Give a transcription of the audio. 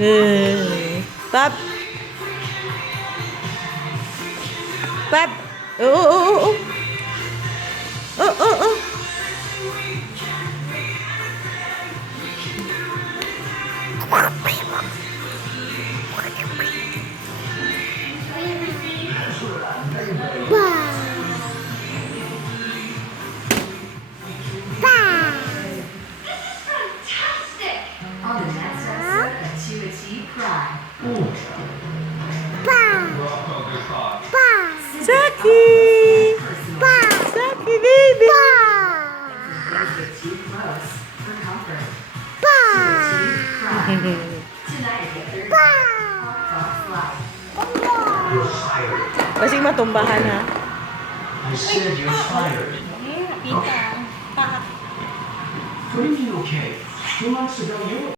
Pop. Pop. Oh. Oh. On the next episode of To a T Pride. Zacchi! Zacchi, baby! Too close for comfort. To a T Pride. Tonight at 8:30. Hot Box Live. You're fired. Kasi matumbahan, ha? I said you're fired. What do you mean, okay? 2 months ago, you were...